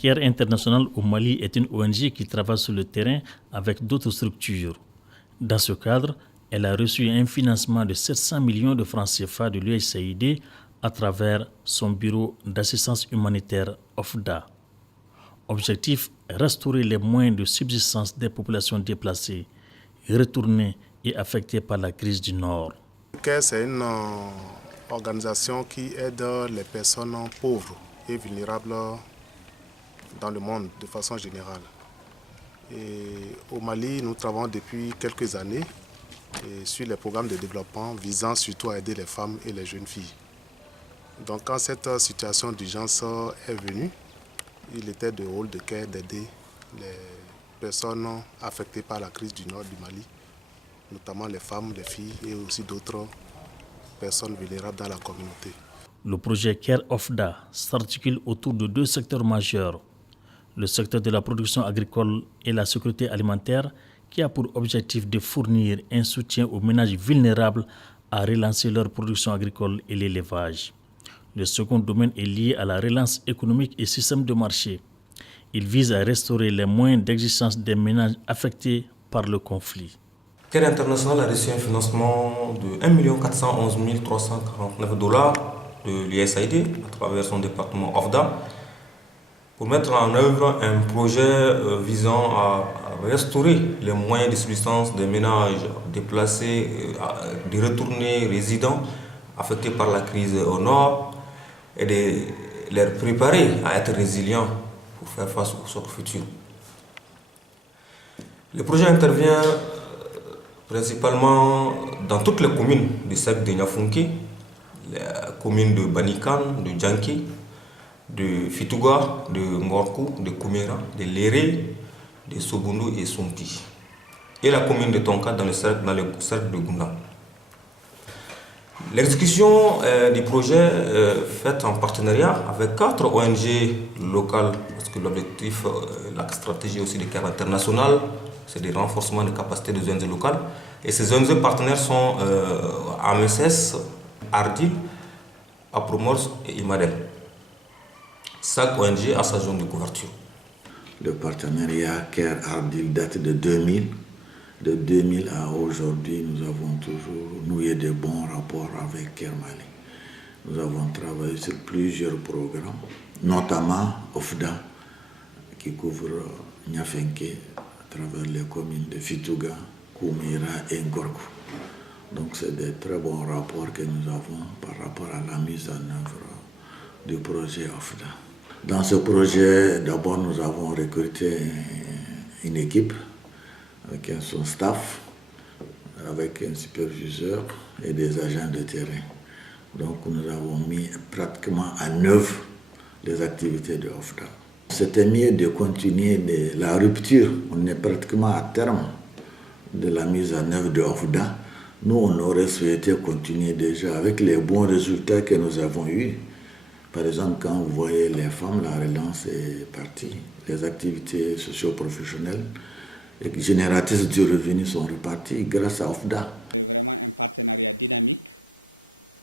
CARE International au Mali est une ONG qui travaille sur le terrain avec d'autres structures. Dans ce cadre, elle a reçu un financement de 700 millions de francs CFA de l'USAID à travers son bureau d'assistance humanitaire OFDA. Objectif, restaurer les moyens de subsistance des populations déplacées, retournées et affectées par la crise du Nord. CARE, c'est une organisation qui aide les personnes pauvres et vulnérables dans le monde de façon générale. Et au Mali, nous travaillons depuis quelques années sur les programmes de développement visant surtout à aider les femmes et les jeunes filles. Donc quand cette situation d'urgence est venue, il était de rôle de CARE d'aider les personnes affectées par la crise du nord du Mali, notamment les femmes, les filles et aussi d'autres personnes vulnérables dans la communauté. Le projet CARE OFDA s'articule autour de deux secteurs majeurs. Le secteur de la production agricole et la sécurité alimentaire qui a pour objectif de fournir un soutien aux ménages vulnérables à relancer leur production agricole et l'élevage. Le second domaine est lié à la relance économique et système de marché. Il vise à restaurer les moyens d'existence des ménages affectés par le conflit. CARE International a reçu un financement de 1 411 349 $ de l'USAID à travers son département OFDA pour mettre en œuvre un projet visant à restaurer les moyens de subsistance des ménages déplacés, de retournés résidents affectés par la crise au nord et de les préparer à être résilients pour faire face au choc futur. Le projet intervient principalement dans toutes les communes du cercle de Niafunké, les communes de Banikan, de Djanki, de Fitouga, de Ngorkou, de Koumera, de Léré, de Sobundu et Sonti, et la commune de Tonka dans le cercle de Gounda. L'exécution du projet faite en partenariat avec 4 ONG locales, parce que l'objectif, la stratégie aussi de CARE International, c'est le renforcement des capacités des ONG locales. Et ces ONG partenaires sont AMSS, Ardil, Apromors et Imadel. Chaque ONG a sa zone de couverture. Le partenariat CARE Ardil date de 2000. De 2000 à aujourd'hui, nous avons toujours noué de bons rapports avec CARE Mali. Nous avons travaillé sur plusieurs programmes, notamment OFDA, qui couvre Niafenké à travers les communes de Fitouga, Koumira et Ngorkou. Donc c'est des très bons rapports que nous avons par rapport à la mise en œuvre du projet OFDA. Dans ce projet, d'abord nous avons recruté une équipe avec son staff, avec un superviseur et des agents de terrain. Donc nous avons mis pratiquement en œuvre les activités de OFDA. C'était mieux de continuer la rupture. On est pratiquement à terme de la mise en œuvre de OFDA. Nous, on aurait souhaité continuer déjà avec les bons résultats que nous avons eus. Par exemple, quand vous voyez les femmes, la relance est partie. Les activités socio-professionnelles et génératrices de revenus sont reparties grâce à OFDA. C'est vraiment un partenariat dynamique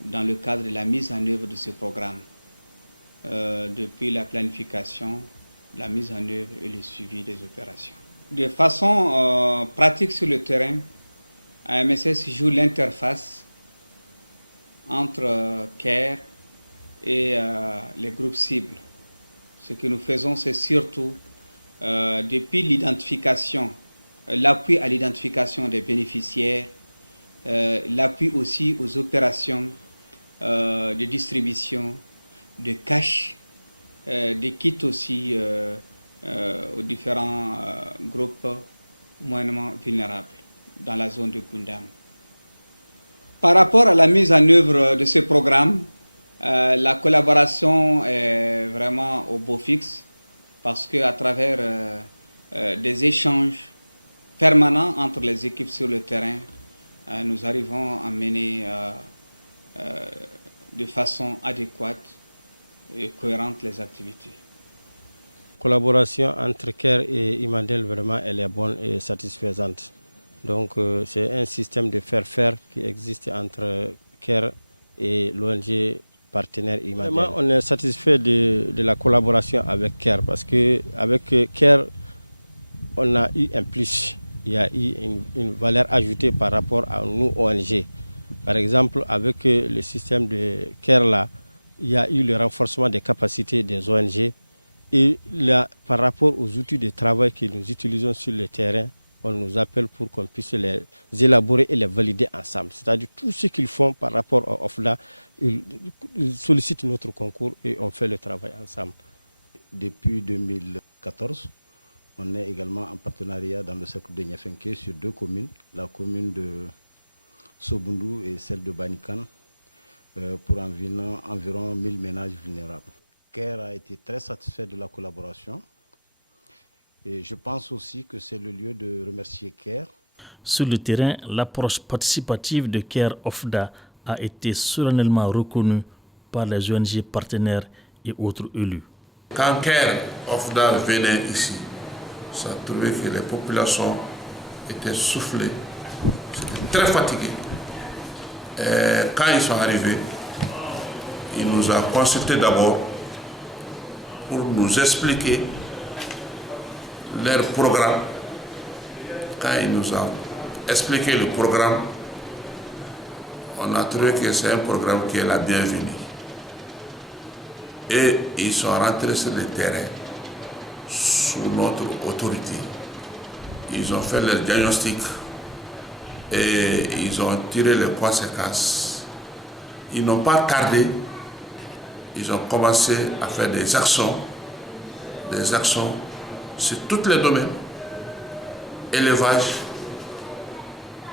dans le cadre de la mise en œuvre de ce programme. Depuis la planification, la mise en œuvre et le suivi des opérations. De façon pratique sur le terrain, AMSS joue l'interface entre CARE et les groupes cibles. Ce que nous faisons, c'est surtout depuis l'identification, l'appui à l'identification des bénéficiaires, l'appui aussi aux opérations de distribution, de cash, des kits aussi aux différents groupes moyennement vulnérables dans la zone de Goundam. Par rapport à la mise en œuvre de ce programme, la collaboration est vraiment au beau fixe parce qu'à travers des échanges permanents entre les équipes sur le terrain, nous arrivons à mener de façon adéquate et cohérente les activités. La collaboration entre CARE et Imadel, vraiment, elle est bonne et satisfaisante. Donc, c'est un système de faire-faire qui existe entre CARE et l'ONG partenaire Imagel. Vraiment, on est satisfait de la collaboration avec CARE parce qu'avec CARE, on a eu un plus. Il y a eu une valeur ajoutée par rapport à nous ONG. Par exemple, avec le système de CARE là, il y a eu le renforcement des capacités des ONG. Et là, par rapport aux outils de travail que nous utilisons sur le terrain, on nous appelle pour qu'on puisse les élaborer et les valider ensemble. C'est-à-dire tout ce qu'ils font par rapport à OFDA, ils sollicitent notre concours et on fait le travail ensemble. Depuis 2014, on est également en partenariat dans le cercle de Niafenke sur 2 communes, la commune de Sobundu et celle de Banikan, pour environ 1000 ménages vulnérables. CARE a été très satisfait de la collaboration et je pense aussi que c'est le lieu de remercier CARE. Sur le terrain, l'approche participative de CARE OFDA a été solennellement reconnue par les ONG partenaires et autres élus. Quand CARE OFDA venait ici, ça a trouvé que les populations étaient soufflées, c'était très fatiguées. Et quand ils sont arrivés, ils nous ont consultés d'abord pour nous expliquer leur programme. Quand ils nous ont expliqué le programme, on a trouvé que c'est un programme qui est la bienvenue. Et ils sont rentrés sur le terrain sous notre autorité. Ils ont fait leur diagnostic et ils ont tiré les conséquences. Ils n'ont pas tardé. Ils ont commencé à faire des actions sur tous les domaines, élevage,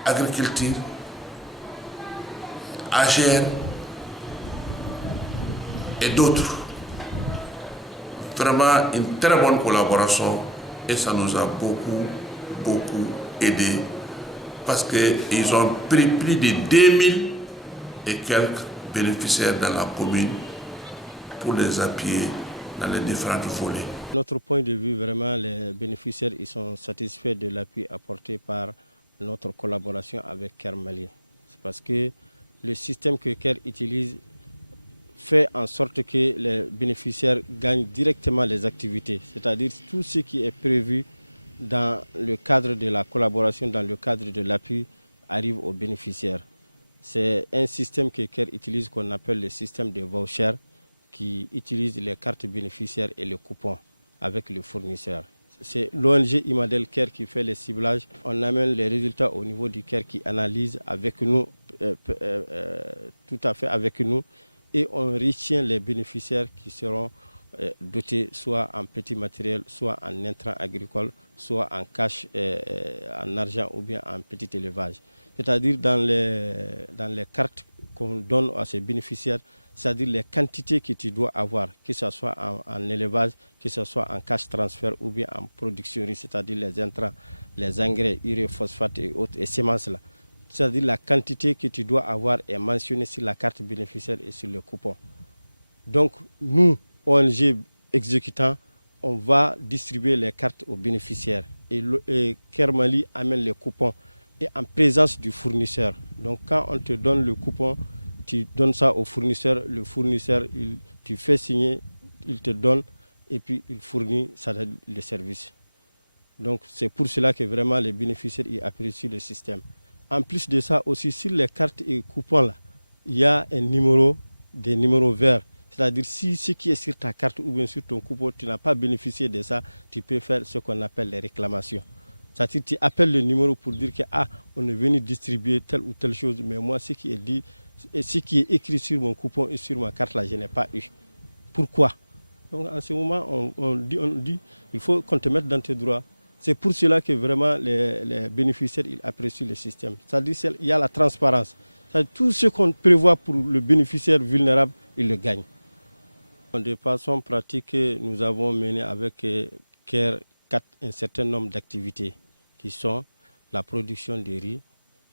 agriculture, AGR et d'autres. Vraiment une très bonne collaboration et ça nous a beaucoup aidé parce qu'ils ont pris plus de 2000 et quelques bénéficiaires dans la commune pour les appuyer dans les différents volets. Notre point de vue, vraiment, les bénéficiaires ils sont satisfaits de l'appui apporté par notre collaboration avec CARE Mali. C'est parce que le système que CARE utilise fait en sorte que les bénéficiaires gagnent directement les activités. C'est-à-dire tout ce qui est prévu dans le cadre de la collaboration, dans le cadre de l'appui, arrive aux bénéficiaires. C'est un système que CARE utilise qu'on appelle le système de vouchers, qui utilise les cartes bénéficiaires et les coupons avec le fournisseur. C'est l'ONG Imagel CARE qui fait les ciblages. On amène les résultats au niveau du CARE qui analyse avec nous, tout à fait avec nous, et on retient les bénéficiaires qui seront dotés soit en petit matériel, soit en intrants agricoles, soit en cash, en argent ou bien en petit élevage. C'est-à-dire dans les cartes qu'on donne à ces bénéficiaires, c'est-à-dire les quantités que tu dois avoir, que ce soit en élevage, que ce soit en cash transfert ou bien en production, c'est-à-dire les intrants, les engrais, urée, phosphate et autres, et semences là. C'est-à-dire la quantité que tu dois avoir est mentionnée sur la carte bénéficiaire et sur le coupon. Donc nous, ONG exécutants, on va distribuer les cartes aux bénéficiaires et CARE Mali amène les coupons et en présence du fournisseur. Donc quand on te donne le coupon, tu donnes ça au fournisseur, le fournisseur, tu fais signer, il te donne et puis il fournit ça, le service. Donc c'est pour cela que vraiment les bénéficiaires y apprécient le système. En plus de ça aussi, sur les cartes et coupons là, il y a un numéro, des numéros verts. C'est-à-dire si ce qui est sur ta carte ou bien sur ton coupon, tu n'as pas bénéficié de ça, tu peux faire ce qu'on appelle les réclamations. C'est-à-dire tu appelles le numéro pour dire que on est venu distribuer telle ou telle chose, mais moi ce qui est dit, et ce qui est écrit sur mon coupon et sur ma carte là, je n'ai pas eu. Pourquoi? Donc en ce moment, on dit il faut qu'on te mette dans tes droits. C'est pour cela que vraiment les bénéficiaires ils apprécient le système. C'est-à-dire qu'il y a la transparence. C'est-à-dire tout ce qu'on prévoit pour le bénéficiaire vulnérable, il le gagne. De façon pratique, nous avons mené avec CARE un certain nombre d'activités qui sont la production de riz,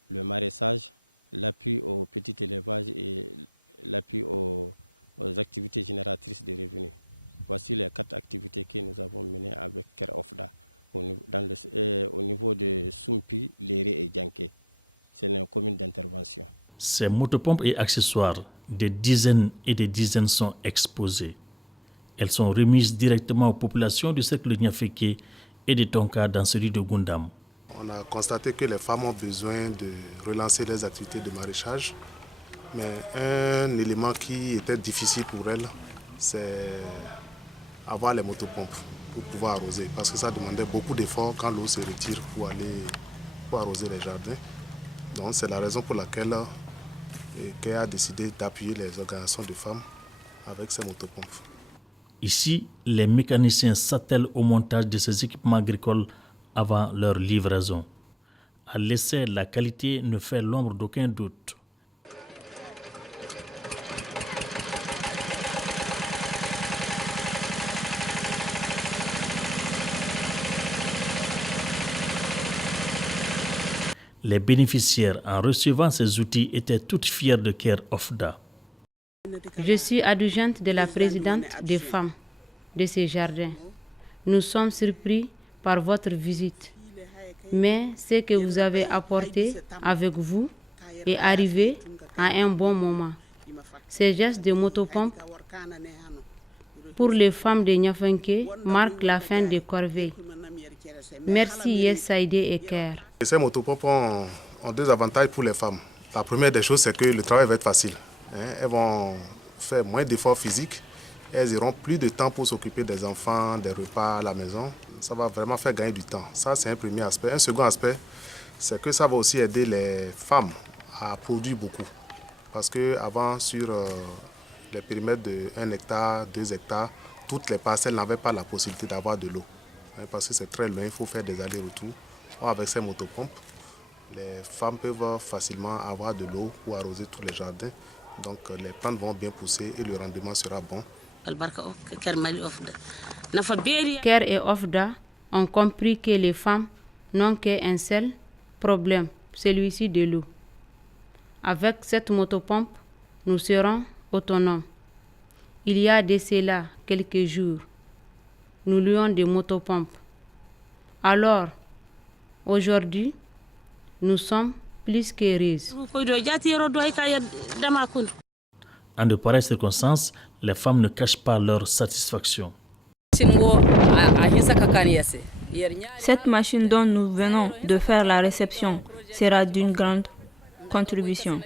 le maraîchage, l'appui au petit élevage et l'appui aux activités génératrices de revenus. Voici les 4 activités que nous avons menées avec CARE OFDA au niveau de Sumpi, Léré et Djanké. C'est une commune d'intervention. Ces motopompes et accessoires Des dizaines et des dizaines sont exposées. Elles sont remises directement aux populations du cercle de Niafeke et de Tonka dans celui de Gundam. On a constaté que les femmes ont besoin de relancer les activités de maraîchage, mais un élément qui était difficile pour elles, c'est avoir les motopompes pour pouvoir arroser, parce que ça demandait beaucoup d'efforts quand l'eau se retire pour arroser les jardins. Donc c'est la raison pour laquelle qu'elle a décidé d'appuyer les organisations de femmes avec ces motopompes. Ici, les mécaniciens s'attellent au montage de ces équipements agricoles avant leur livraison. À l'essai, la qualité ne fait l'ombre d'aucun doute. Les bénéficiaires, en recevant ces outils, étaient toutes fières de Care Ofda. Je suis adjointe de la présidente des femmes de ces jardins. Nous sommes surpris par votre visite, mais ce que vous avez apporté avec vous est arrivé à un bon moment. Ces gestes de motopompe pour les femmes de Niafenke marquent la fin des corvées. Merci USAID et Care. Ces motopompes ont deux avantages pour les femmes. La première des choses, c'est que le travail va être facile. Elles vont faire moins d'efforts physiques. Elles auront plus de temps pour s'occuper des enfants, des repas à la maison. Ça va vraiment faire gagner du temps. Ça, c'est un premier aspect. Un second aspect, c'est que ça va aussi aider les femmes à produire beaucoup. Parce qu'avant, sur les périmètres de 1 hectare, 2 hectares, toutes les parcelles n'avaient pas la possibilité d'avoir de l'eau. Parce que c'est très loin, il faut faire des allers-retours. Avec ces motopompes, les femmes peuvent facilement avoir de l'eau pour arroser tous les jardins. Donc les plantes vont bien pousser et le rendement sera bon. Care et Ofda ont compris que les femmes n'ont qu'un seul problème, celui-ci de l'eau. Avec cette motopompe, nous serons autonomes. Il y a de cela quelques jours, nous louons des motopompes. Alors, aujourd'hui, nous sommes plus qu'heureuses. En de pareilles circonstances, les femmes ne cachent pas leur satisfaction. Cette machine dont nous venons de faire la réception sera d'une grande contribution.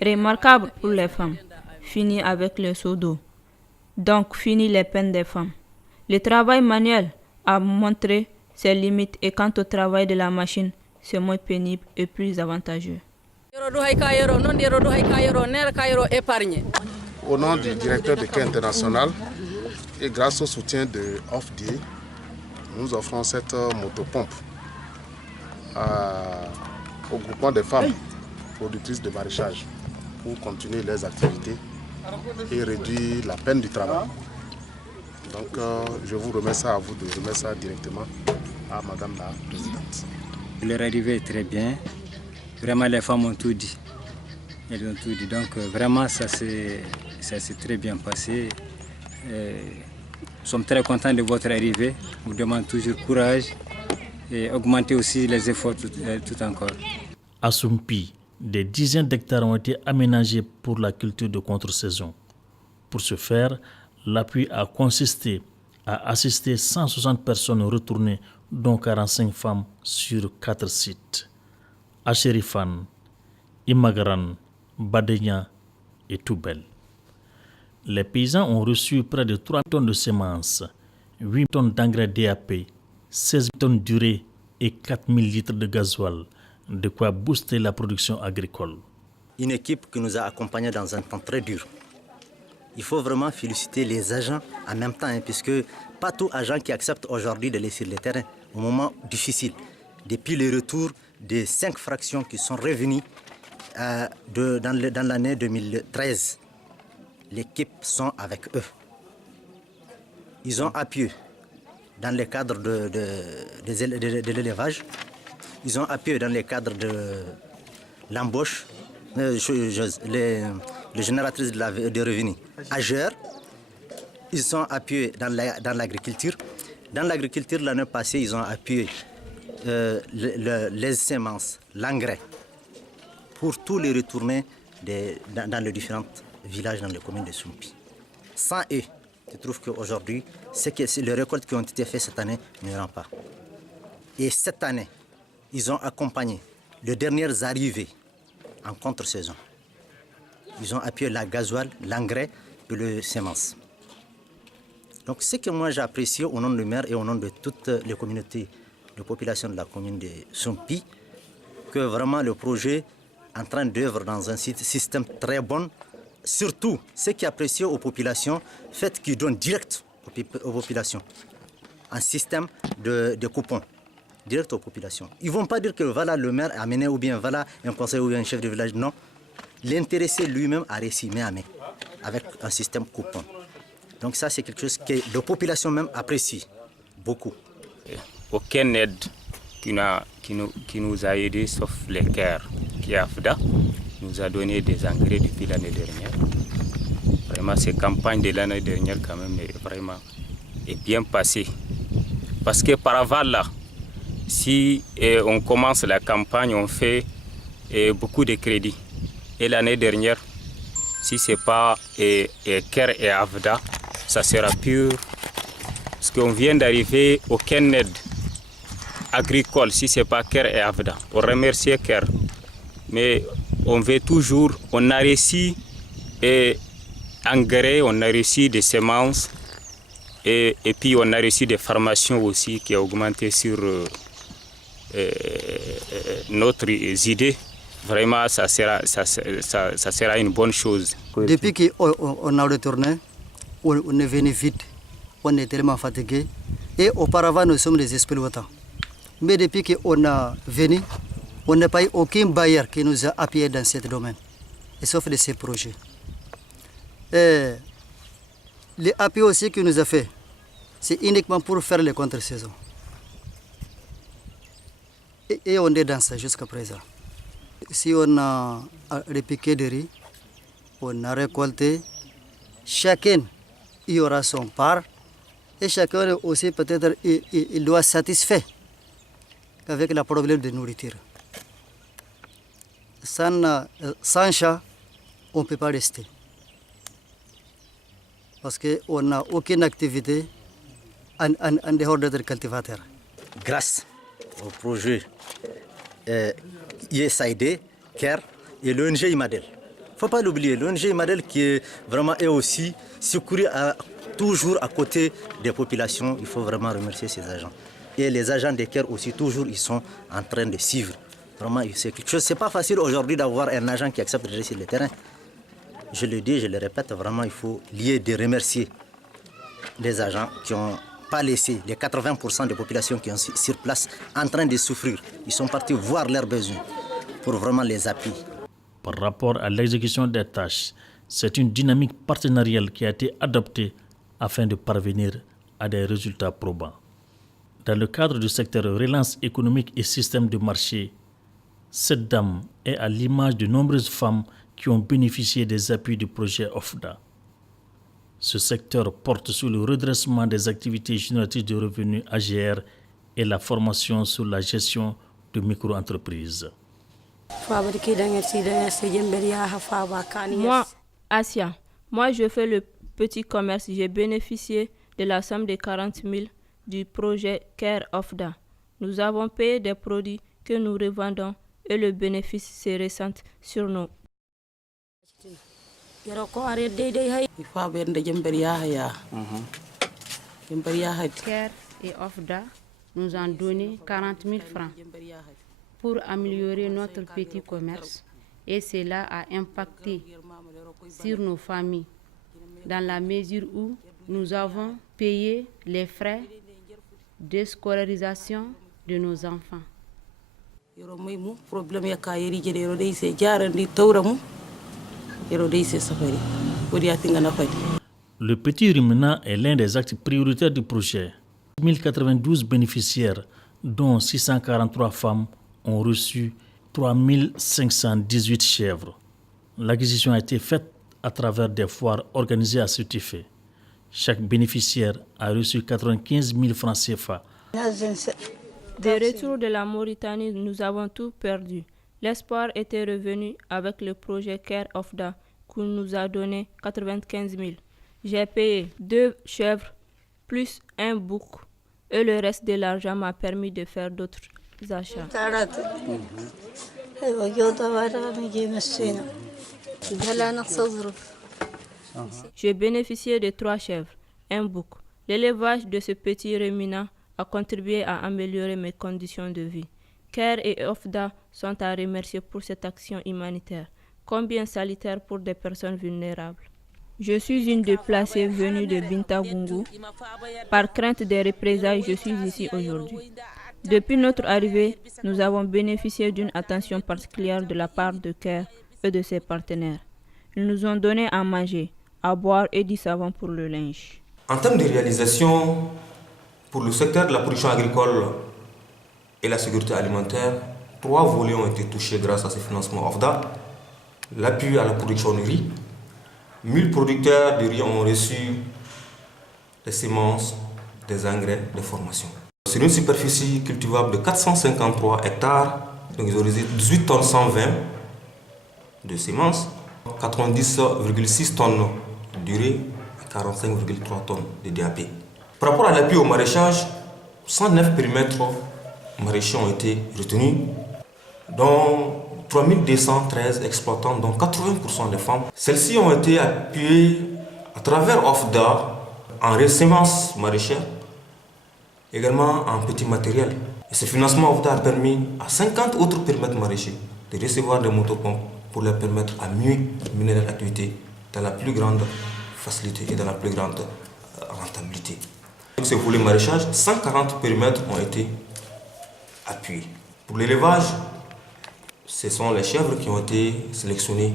Remarquable pour les femmes. Fini avec le seau d'eau. Donc, fini les peines des femmes. Le travail manuel a montré ses limites et quant au travail de la machine, c'est moins pénible et plus avantageux. Au nom du directeur de Care International et grâce au soutien de OFDA, nous offrons cette motopompe au groupement des femmes productrices de maraîchage pour continuer leurs activités et réduire la peine du travail. Donc je vous remets ça à vous de remettre ça directement à Madame la Présidente. Leur arrivée est très bien. Vraiment, les femmes ont tout dit. Elles ont tout dit. Donc vraiment, ça s'est très bien passé. Nous sommes très contents de votre arrivée. On vous demande toujours courage et augmenter aussi les efforts tout encore. À Sumpi, des dizaines d'hectares ont été aménagés pour la culture de contre-saison. Pour ce faire, l'appui a consisté à assister 160 personnes retournées, dont 45 femmes sur 4 sites. À Chérifane, Imagaran, Badenya et Toubel. Les paysans ont reçu près de 3 tonnes de semences, 8 tonnes d'engrais DAP, 16 tonnes d'urée et 4000 litres de gasoil, de quoi booster la production agricole. Une équipe qui nous a accompagnés dans un temps très dur. Il faut vraiment féliciter les agents en même temps, puisque pas tout agent qui accepte aujourd'hui de laisser le terrain au moment difficile. Depuis le retour des 5 fractions qui sont revenues dans l'année 2013, l'équipe sont avec eux. Ils ont appuyé dans le cadre de l'élevage, ils ont appuyé dans le cadre de l'embauche, les génératrices de revenus. À Gers, ils sont appuyés dans l'agriculture. Dans l'agriculture, l'année passée, ils ont appuyé les semences, l'engrais, pour tous les retournés dans les différentes villages dans les communes de Soumpi. Sans eux, je trouve qu'aujourd'hui, les récoltes qui ont été faites cette année ne rendent pas. Et cette année, ils ont accompagné les dernières arrivées en contre-saison. Ils ont appuyé la gasoil, l'engrais et le semences. Donc ce que moi j'ai apprécié au nom du maire et au nom de toutes les communautés de population de la commune de Soumpi, que vraiment le projet est en train d'œuvrer dans un système très bon. Surtout, ce qui est apprécié aux populations, fait qu'ils donnent direct aux populations un système de coupons direct aux populations. Ils ne vont pas dire que voilà le maire a mené ou bien voilà un conseil ou bien un chef de village. Non, l'intéressé lui-même a réussi main à main avec un système coupon. Donc ça c'est quelque chose que la population même apprécie beaucoup. Aucune aide qui nous a aidés sauf les CARE qui AFDA nous a donné des engrais depuis l'année dernière. Vraiment ces campagnes de l'année dernière quand même est bien passée. Parce que par avant là, si on commence la campagne, on fait beaucoup de crédits. Et l'année dernière, si ce n'est pas CARE et AFDA, ça sera pur. Parce qu'on vient d'arriver, aucune aide agricole, si ce n'est pas CARE et AFDA. On remercie CARE. Mais on veut toujours, on a réussi engrais, on a reçu des semences et puis on a reçu des formations aussi qui ont augmenté sur notre idée. Vraiment, ça sera une bonne chose. Depuis qu'on a retourné, on est venu vite, on est tellement fatigué et auparavant nous sommes des exploitants. Mais depuis qu'on a venu, on n'a pas eu aucun bailleur qui nous a appuyés dans ce domaine, et sauf de ces projets. Et les appuis aussi qu'il nous a fait, c'est uniquement pour faire les contre-saisons. Et on est dans ça jusqu'à présent. Si on a repiqué de riz, on a récolté, chacun y aura son part, et chacun aussi peut-être il doit être satisfait avec le problème de nourriture. Sans chat, on ne peut pas rester. Parce qu'on n'a aucune activité en dehors d'être cultivateur. Grâce au projet USAID, CARE et l'ONG Imadel. Il ne faut pas l'oublier, l'ONG Imadel qui est vraiment est aussi secouru toujours à côté des populations. Il faut vraiment remercier ces agents. Et les agents de CARE aussi, toujours, ils sont en train de suivre. Vraiment, c'est quelque chose. C'est pas facile aujourd'hui d'avoir un agent qui accepte de rester sur le terrain. Je le dis, je le répète, vraiment, il faut lier de remercier les agents qui n'ont pas laissé les 80% des populations qui sont sur place en train de souffrir. Ils sont partis voir leurs besoins pour vraiment les appuyer. Par rapport à l'exécution des tâches, c'est une dynamique partenariale qui a été adoptée afin de parvenir à des résultats probants. Dans le cadre du secteur relance économique et système de marché, cette dame est à l'image de nombreuses femmes qui ont bénéficié des appuis du projet OFDA. Ce secteur porte sur le redressement des activités génératrices de revenus AGR et la formation sur la gestion de micro-entreprises. Moi, Asia, je fais le petit commerce. J'ai bénéficié de la somme de 40 000 du projet CARE OFDA. Nous avons payé des produits que nous revendons et le bénéfice se ressent sur nous. Le petit ruminant est l'un des actes prioritaires du projet. 1092 bénéficiaires, dont 643 femmes, ont reçu 3518 chèvres. L'acquisition a été faite à travers des foires organisées à cet effet. Chaque bénéficiaire a reçu 95 000 francs CFA. De retour de la Mauritanie, nous avons tout perdu. L'espoir était revenu avec le projet CARE OFDA qui nous a donné 95 000. J'ai payé 2 chèvres plus un bouc et le reste de l'argent m'a permis de faire d'autres achats. J'ai bénéficié de 3 chèvres, un bouc. L'élevage de ce petit ruminant a contribué à améliorer mes conditions de vie. CARE et OFDA sont à remercier pour cette action humanitaire, combien salutaire pour des personnes vulnérables. Je suis une déplacée venue de Binta Gungu. Par crainte des représailles, je suis ici aujourd'hui. Depuis notre arrivée, nous avons bénéficié d'une attention particulière de la part de CARE et de ses partenaires. Ils nous ont donné à manger, à boire et du savon pour le linge. En termes de réalisation, pour le secteur de la production agricole et la sécurité alimentaire, 3 volets ont été touchés grâce à ce financement OFDA. L'appui à la production de riz. 1000 producteurs de riz ont reçu des semences, des engrais, des formations. Sur une superficie cultivable de 453 hectares, donc ils ont reçu 18 tonnes 120 de semences, 90,6 tonnes de riz et 45,3 tonnes de DAP. Par rapport à l'appui au maraîchage, 109 périmètres maraîchers ont été retenus, dont 3213 exploitants, dont 80% des femmes. Celles-ci ont été appuyées à travers OFDA en semences maraîchères, également en petit matériel. Et ce financement OFDA a permis à 50 autres périmètres maraîchers de recevoir des motopompes pour leur permettre à mieux mener leur activité dans la plus grande facilité et dans la plus grande rentabilité. Pour ce volet maraîchage, 140 périmètres ont été appuyés. Pour l'élevage, ce sont les chèvres qui ont été sélectionnés.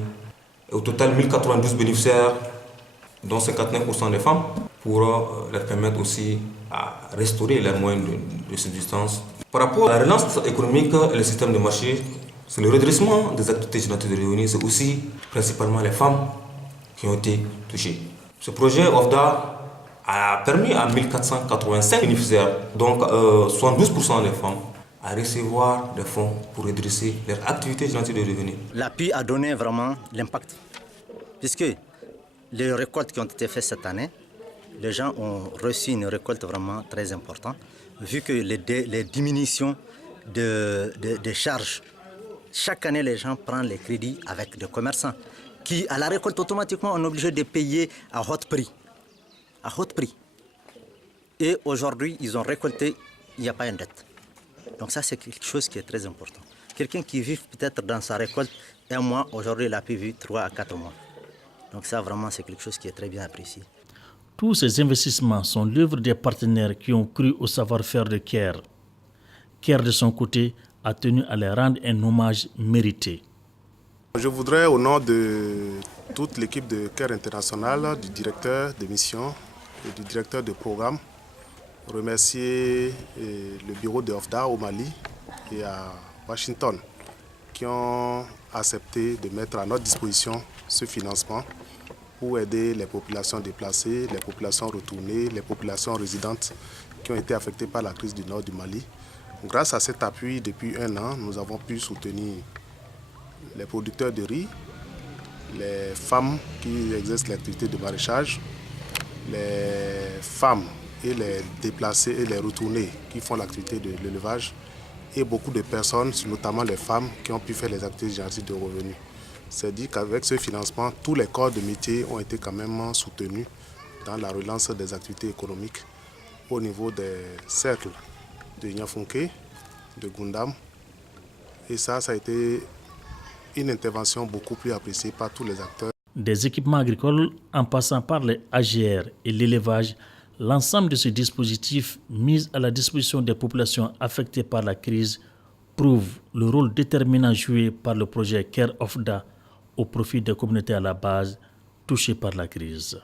Et au total, 1092 bénéficiaires, dont 59% des femmes, pour leur permettre aussi à restaurer leurs moyens de subsistance. Par rapport à la relance économique et le système de marché, c'est le redressement des activités génératives de revenus, c'est aussi principalement les femmes qui ont été touchées. Ce projet OFDA a permis à 1485 bénéficiaires, donc 72% des femmes, à recevoir des fonds pour redresser leurs activités génératives de revenus. L'appui a donné vraiment l'impact, puisque les récoltes qui ont été faites cette année, les gens ont reçu une récolte vraiment très importante, vu que les diminutions de charges, chaque année les gens prennent les crédits avec des commerçants qui, à la récolte, automatiquement, on est obligé de payer à haut prix. À haut prix. Et aujourd'hui, ils ont récolté, il n'y a pas une dette. Donc ça, c'est quelque chose qui est très important. Quelqu'un qui vit peut-être dans sa récolte 1 mois, aujourd'hui, il a pu vivre 3 à 4 mois. Donc ça, vraiment, c'est quelque chose qui est très bien apprécié. Tous ces investissements sont l'œuvre des partenaires qui ont cru au savoir-faire de CARE. CARE, de son côté, a tenu à leur rendre un hommage mérité. Je voudrais, au nom de toute l'équipe de CARE International, du directeur de mission et du directeur de programme, remercier le bureau de OFDA au Mali et à Washington qui ont accepté de mettre à notre disposition ce financement pour aider les populations déplacées, les populations retournées, les populations résidentes qui ont été affectées par la crise du nord du Mali. Grâce à cet appui, depuis 1 an, nous avons pu soutenir les producteurs de riz, les femmes qui exercent l'activité de maraîchage, les femmes et les déplacés et les retournés qui font l'activité de l'élevage et beaucoup de personnes, notamment les femmes, qui ont pu faire les activités génératives de revenus. C'est dit qu'avec ce financement, tous les corps de métier ont été quand même soutenus dans la relance des activités économiques au niveau des cercles de Niafunke, de Gundam. Et ça a été une intervention beaucoup plus appréciée par tous les acteurs. Des équipements agricoles en passant par les AGR et l'élevage, l'ensemble de ce dispositif mis à la disposition des populations affectées par la crise prouve le rôle déterminant joué par le projet CARE OFDA au profit des communautés à la base touchées par la crise.